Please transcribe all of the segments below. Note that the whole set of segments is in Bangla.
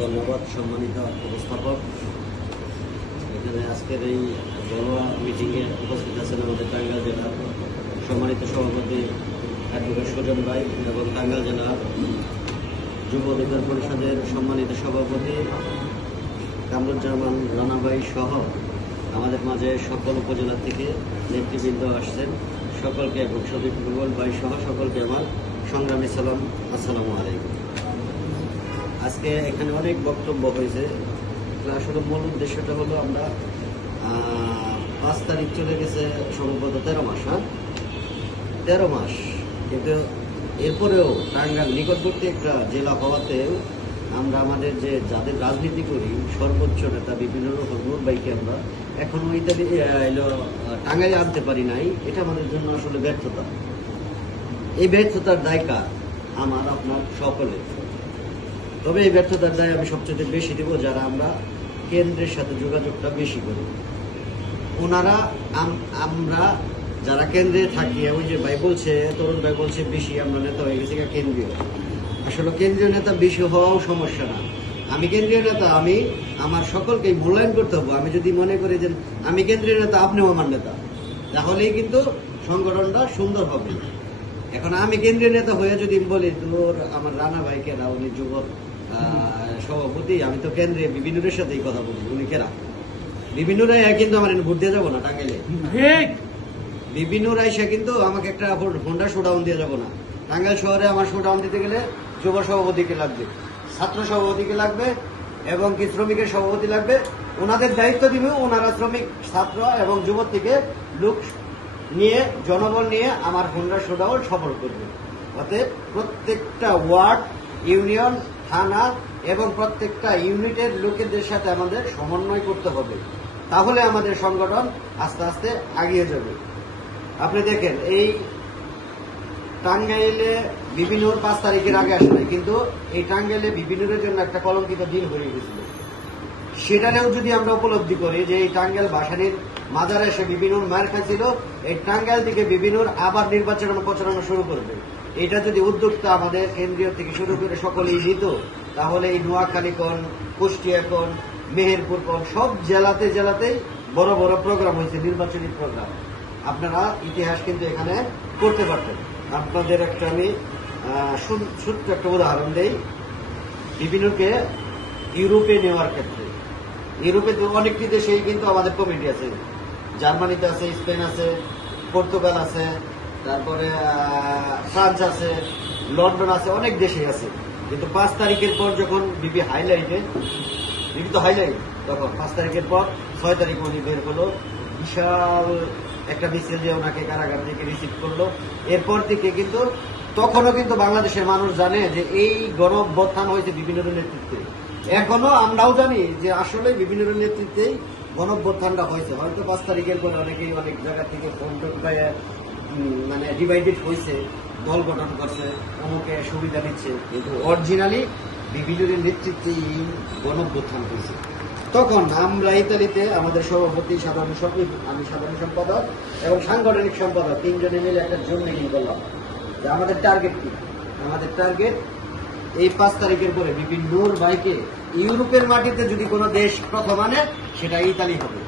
ধন্যবাদ সম্মানিত উপস্থাপক। এখানে আজকের এই ঘরোয়া মিটিংয়ে উপস্থিত আছেন আমাদের টাঙ্গাইল জেলার সম্মানিত সভাপতি অ্যাডভোকেট সুজন ভাই এবং টাঙ্গাইল জেলার যুব অধিকার পরিষদের সম্মানিত সভাপতি কামরুজ্জামান রানা ভাই সহ আমাদের মাঝে সকল উপজেলা থেকে নেতৃবৃন্দ আসছেন। সকলকে এবং সদীপ রুবল ভাই সহ সকলকে আমার সংগ্রামী সালাম, আসসালামু আলাইকুম। আজকে এখানে অনেক বক্তব্য হয়েছে। আসলে মূল উদ্দেশ্যটা হলো আমরা 5 তারিখ চলে গেছে সম্ভবত 13 মাস, 13 মাস, কিন্তু এরপরেও টাঙ্গাইল নিকটবর্তী একটা জেলা হওয়াতেও আমরা আমাদের যে যাদের রাজনীতি করি সর্বোচ্চ নেতা বিভিন্ন নূর ভাইকে আমরা এখনো টাঙ্গাইলে আনতে পারি নাই। এটা আমাদের জন্য আসলে ব্যর্থতা। এই ব্যর্থতার দায় কার? আমার, আপনার, সকলের। তবে এই ব্যর্থতার দায় আমি সবচেয়ে বেশি দেব যারা আমরা কেন্দ্রের সাথে যোগাযোগটা বেশি করি। ওনারা আমরা যারা কেন্দ্রে থাকি, ওই যে ভাই বলছে, তরুণ ভাই বলছে বেশি আমরা নেতা হয়ে গেছি কেন্দ্রীয়। আসলে কেন্দ্রীয় নেতা বেশি হওয়াও সমস্যা না। আমি কেন্দ্রীয় নেতা, আমি আমার সকলকে মূল্যায়ন করতে হবো। আমি যদি মনে করি যে আমি কেন্দ্রীয় নেতা, আপনিও আমার নেতা, তাহলেই কিন্তু সংগঠনটা সুন্দর হবে। এখন আমি কেন্দ্রীয় নেতা হয়ে যদি বলি তোর আমার রানা ভাই কেরা, উনি যুব সভাপতি, আমি তো কেন্দ্রে বিভিন্নদের সাথেই কথা বলি, উনি কেরা? বিভিন্ন রায় কিন্তু আমার ভোট দিয়ে যাবো না টাঙ্গাইলে। বিভিন্ন রায় সে কিন্তু আমাকে একটা হোন্ডা শোডাউন দিয়ে যাবো না। টাঙ্গাইল শহরে আমার শোডাউন দিতে গেলে যুব সভাপতিকে লাগবে, ছাত্র সভাপতিকে লাগবে এবং কি শ্রমিকের সভাপতি লাগবে। ওনাদের দায়িত্ব দিবে, ওনারা শ্রমিক, ছাত্র এবং যুবক থেকে লোক নিয়ে, জনবল নিয়ে আমার হোন্ডা শোডাউন সফল করবে। অতএব প্রত্যেকটা ওয়ার্ড, ইউনিয়ন, থানা এবং প্রত্যেকটা ইউনিটের লোকেদের সাথে আমাদের সমন্বয় করতে হবে। তাহলে আমাদের সংগঠন আস্তে আস্তে এগিয়ে যাবে। আপনি দেখেন এই টাঙ্গাইলে বিভিন্ন 5 তারিখের আগে আসে নাই, কিন্তু এই টাঙ্গাইলে বিভিন্নের জন্য একটা কলঙ্কিত দিন হয়ে গেছিল। সেটাকেও যদি আমরা উপলব্ধি করি যে এই টাঙ্গাইল ভাসানীর মাজারে এসে বিভিন্ন মার খাইছিল, এই টাঙ্গাইল থেকে বিভিন্ন আবার নির্বাচন প্রচারণা শুরু করবে। এটা যদি উদ্যোক্তা আমাদের কেন্দ্রীয় থেকে শুরু করে সকলেই নিত, তাহলে এই নোয়াখালী কোন, কুষ্টিয়া কোন, মেহেরপুর কোন, সব জেলাতেই বড় বড় প্রোগ্রাম হয়েছে, নির্বাচনী প্রোগ্রাম। আপনারা ইতিহাস কিন্তু এখানে করতে পারতেন। আপনাদের একটা আমি ছোট্ট একটা উদাহরণ দেই। বিভিন্নকে ইউরোপে নেওয়ার ক্ষেত্রে, ইউরোপে অনেকটি দেশেই কিন্তু আমাদের কমিটি আছে। জার্মানিতে আছে, স্পেন আছে, পর্তুগাল আছে, তারপরে ফ্রান্স আছে, লন্ডন আছে, অনেক দেশেই আছে। কিন্তু 5 তারিখের পর যখন বিবি তো হাইলাইট, তখন 5 তারিখের পর 6 তারিখ উনি বের হলো, বিশাল একটা মিছিল যে ওনাকে কারাগার থেকে রিসিভ করলো। এরপর থেকে কিন্তু তখনও কিন্তু বাংলাদেশের মানুষ জানে যে এই গণঅভ্যুত্থান হয়েছে বিভিন্ন নেতৃত্বে। এখনো আমরাও জানি যে আসলে বিভিন্ন নেতৃত্বেই গণঅভ্যুত্থানটা হয়েছে। হয়তো 5 তারিখের পর অনেকেই অনেক জায়গা থেকে ফোন মানে ডিভাইডেড হয়েছে, দল গঠন করছে, অমুকে সুবিধা নিচ্ছে, কিন্তু অরিজিনালি বিভিন্ন নেতৃত্বে এই গণঅভ্যুত্থান হয়েছে। তখন আমরা ইতালিতে আমাদের সভাপতি, আমি সাধারণ সম্পাদক এবং সাংগঠনিক সম্পাদক 3 জনে মিলে একটা জুম মিটিং করলাম যে আমাদের টার্গেট কি। আমাদের টার্গেট এই 5 তারিখের পরে বিপিন নূর ভাইকে ইউরোপের মাটিতে যদি কোনো দেশ প্রথম আনে, সেটা ইতালি হবে।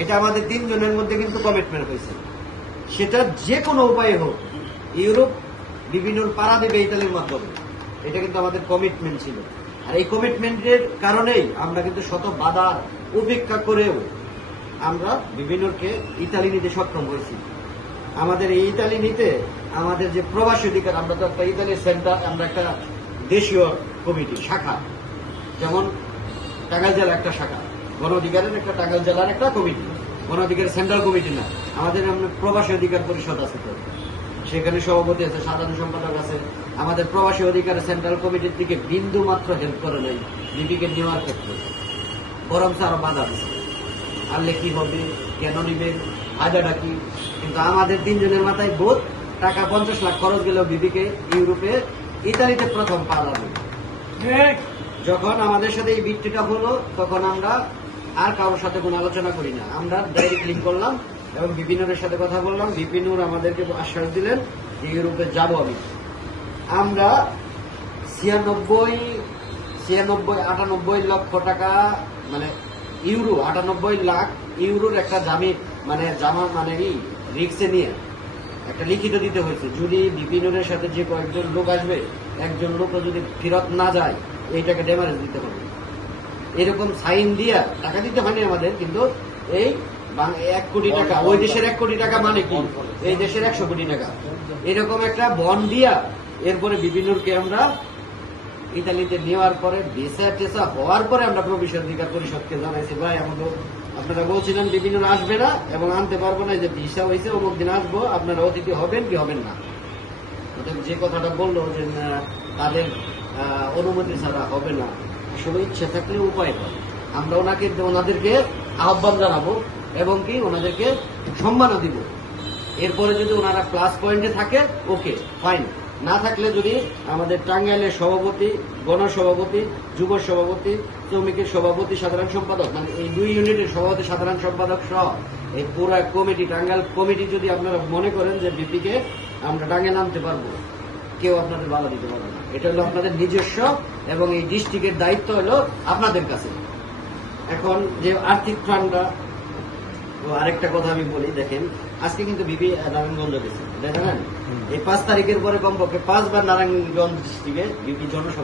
এটা আমাদের 3 জনের মধ্যে কিন্তু কমিটমেন্ট হয়েছে। সেটা যে কোনো উপায়ে হোক, ইউরোপ বিভিন্ন পাড়া দেবে ইতালির মাধ্যমে, এটা কিন্তু আমাদের কমিটমেন্ট ছিল। আর এই কমিটমেন্টের কারণেই আমরা কিন্তু শত বাধা উপেক্ষা করেও আমরা বিভিন্নকে ইতালি নিতে সক্ষম হয়েছি। আমাদের এই ইতালি নিতে আমাদের যে প্রবাসী অধিকার, আমরা তো একটা ইতালির সেন্টার, আমরা একটা দেশীয় কমিটি শাখা, যেমন টাঙ্গাইল জেলা একটা শাখা, গণ অধিকারের একটা টাঙ্গাইল জেলার একটা কমিটি, গণ অধিকারের সেন্ট্রাল কমিটি না। আমাদের প্রবাসী অধিকার পরিষদ আছে, তো সেখানে সভাপতি আছে, সাধারণ সম্পাদক আছে। আমাদের প্রবাসী অধিকারের সেন্ট্রাল কমিটির দিকে বিন্দু মাত্র হেল্প করে নাই লিপিকে নেওয়ার ক্ষেত্রে, বরং আরো বাধা দিচ্ছে। আনলে কি হবে, কেন নিবেন, হাজার ডাকি। কিন্তু আমাদের 3 জনের মাথায় বোধ টাকা 50 লাখ খরচ গেলেও বিবিকে ইউরোপে, ইতালিতে প্রথম পা লাগবে। যখন আমাদের সাথে এই বৃত্তিটা হলো, তখন আমরা আর কারোর সাথে কোনো আলোচনা করি না, আমরা ডাইরেক্ট লিঙ্ক করলাম এবং বিপিনের সাথে কথা বললাম। বিপিনুর আমাদেরকে আশ্বাস দিলেন যে ইউরোপে যাব আমি। আমরা 98 লক্ষ টাকা মানে ইউরো, 98 লাখ ইউরোর একটা রিক্সে নিয়ে একটা লিখিত দিতে হয়েছে। যদি বিপিনুরের সাথে যে কয়েকজন লোক আসবে, একজন লোক যদি ফেরত না যায়, এইটাকে ড্যামারেজ দিতে হবে। এরকম সাইন দিয়া টাকা দিতে হয়নি আমাদের, কিন্তু এই 1 কোটি টাকা, ওই দেশের 1 কোটি টাকা মানে কি, এই দেশের 100 কোটি টাকা, এরকম একটা বন্ড দিয়া এরপরে বিপিনুরকে আমরা ইতালিতে নেওয়ার পরে ভিসা টেসা হওয়ার পরে আমরা প্রবেশাধিকার পরিষদকে জানাইছি, ভাই আমাদের আপনারা বলছিলেন বিপিনুর আসবে না এবং আনতে পারবো না, যে ভিসা হয়েছে অমুক দিন আসবো, আপনারা অতিথি হবেন কি হবেন না। যে কথাটা বললো যে তাদের অনুমতি ছাড়া হবে না, আসলে ইচ্ছে থাকলে উপায় পাবে। আমরা ওনাদেরকে আহ্বান জানাবো এবং কি ওনাদেরকে সম্মানও দিব। এরপরে যদি ওনারা প্লাস পয়েন্টে থাকে, ওকে ফাইন, না থাকলে যদি আমাদের টাঙ্গাইলের সভাপতি, গণসভাপতি, যুব সভাপতি, শ্রমিকের সভাপতি, সাধারণ সম্পাদক, মানে এই 2 ইউনিটের সভাপতি, সাধারণ সম্পাদক সহ এই পুরা কমিটি, টাঙ্গাইল কমিটি যদি আপনারা মনে করেন যে বিপিকে আমরা টাঙ্গাইল আনতে পারবো, কেউ আপনাদের বাধা দিতে পারবে না। এটা হলো আপনাদের নিজস্ব এবং এই ডিস্ট্রিক্টের দায়িত্ব হলো আপনাদের কাছে। এখন যে আর্থিক ত্রাণটা, আরেকটা কথা আমি বলি, দেখেন আজকে কিন্তু বিপি নারায়ণগঞ্জ গেছে, জানেন এই 5 তারিখের পরে কমপক্ষে 5 বার নারায়ণগঞ্জ ডিস্ট্রিক্টে বিপি জনসভা